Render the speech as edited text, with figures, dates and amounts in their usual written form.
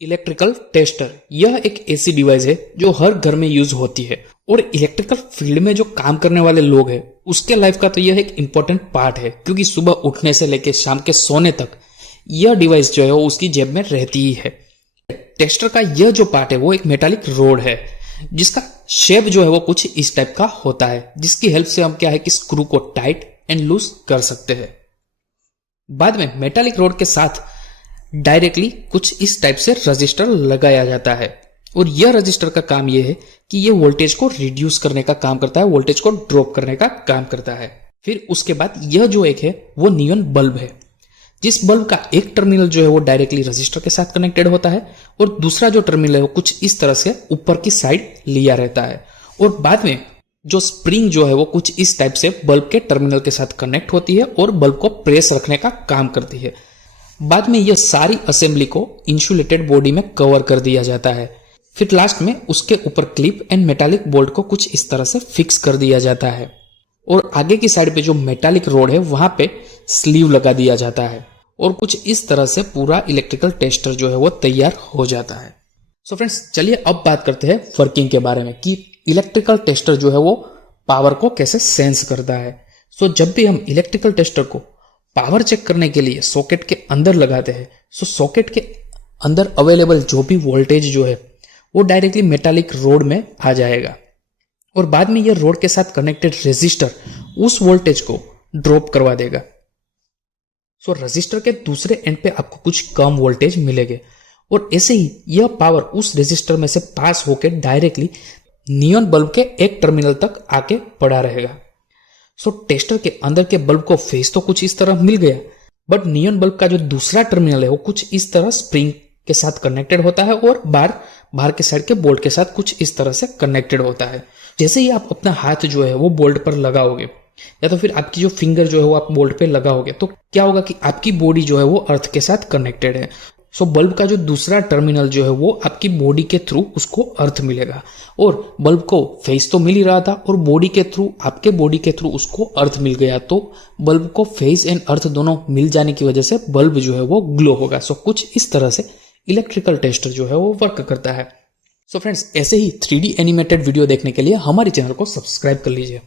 Electrical tester यह एक ऐसी डिवाइस है जो हर घर में यूज होती है और इलेक्ट्रिकल फील्ड में जो काम करने वाले लोग हैं उसके लाइफ का तो यह एक इंपॉर्टेंट पार्ट है, क्योंकि सुबह उठने से लेकर शाम के सोने तक यह डिवाइस जो है वो उसकी जेब में रहती ही है। टेस्टर का यह जो पार्ट है वो एक मेटालिक रोड है जिसका शेप जो है वो कुछ इस टाइप का होता है, जिसकी हेल्प से हम क्या है कि स्क्रू को टाइट एंड लूज कर सकते हैं। बाद में मेटालिक रोड के साथ डायरेक्टली कुछ इस टाइप से रजिस्टर लगाया जाता है और यह रजिस्टर का काम यह है कि यह वोल्टेज को रिड्यूस करने का काम करता है, वोल्टेज को ड्रॉप करने का काम करता है। फिर उसके बाद यह जो एक है वो नियॉन बल्ब है, जिस बल्ब का एक टर्मिनल जो है वो डायरेक्टली रजिस्टर के साथ कनेक्टेड होता है और दूसरा जो टर्मिनल है वो कुछ इस तरह से ऊपर की साइड लिया रहता है और बाद में जो स्प्रिंग जो है वो कुछ इस टाइप से बल्ब के टर्मिनल के साथ कनेक्ट होती है और बल्ब को प्रेस रखने का काम करती है। बाद में यह सारी असेंबली को इंसुलेटेड बॉडी में कवर कर दिया जाता है। फिर लास्ट में उसके ऊपर क्लिप एंड मेटालिक बोल्ट को कुछ इस तरह से फिक्स कर दिया जाता है और आगे की साइड पे जो मेटालिक रोड है वहां पे स्लीव लगा दिया जाता है और कुछ इस तरह से पूरा इलेक्ट्रिकल टेस्टर जो है वो तैयार हो जाता है। सो फ्रेंड्स, चलिए अब बात करते हैं वर्किंग के बारे में कि इलेक्ट्रिकल टेस्टर जो है वो पावर को कैसे सेंस करता है। सो जब भी हम इलेक्ट्रिकल टेस्टर को पावर चेक करने के लिए सॉकेट के अंदर लगाते हैं, सो सॉकेट के अंदर अवेलेबल जो भी वोल्टेज जो है वो डायरेक्टली मेटालिक रोड में आ जाएगा और बाद में यह रोड के साथ कनेक्टेड रेजिस्टर उस वोल्टेज को ड्रॉप करवा देगा। सो रेजिस्टर के दूसरे एंड पे आपको कुछ कम वोल्टेज मिलेंगे और ऐसे ही यह पावर उस रेजिस्टर में से पास होकर डायरेक्टली नियॉन बल्ब के एक टर्मिनल तक आके पड़ा रहेगा। सो टेस्टर के अंदर के बल्ब को फेस तो कुछ इस तरह मिल गया, बट नियॉन बल्ब का जो दूसरा टर्मिनल है वो कुछ इस तरह स्प्रिंग के साथ कनेक्टेड होता है और बाहर के साइड के बोल्ट के साथ कुछ इस तरह से कनेक्टेड होता है। जैसे ही आप अपना हाथ जो है वो बोल्ट पर लगाओगे या तो फिर आपकी जो फिंगर जो है वो आप बोल्ट पे लगाओगे तो क्या होगा कि आपकी बॉडी जो है वो अर्थ के साथ कनेक्टेड है। सो बल्ब का जो दूसरा टर्मिनल जो है वो आपकी बॉडी के थ्रू उसको अर्थ मिलेगा और बल्ब को फेस तो मिल ही रहा था और बॉडी के थ्रू आपके बॉडी के थ्रू उसको अर्थ मिल गया, तो बल्ब को फेस एंड अर्थ दोनों मिल जाने की वजह से बल्ब जो है वो ग्लो होगा। सो कुछ इस तरह से इलेक्ट्रिकल टेस्टर जो है वो वर्क करता है। सो फ्रेंड्स, ऐसे ही 3D एनिमेटेड वीडियो देखने के लिए हमारे चैनल को सब्सक्राइब कर लीजिए।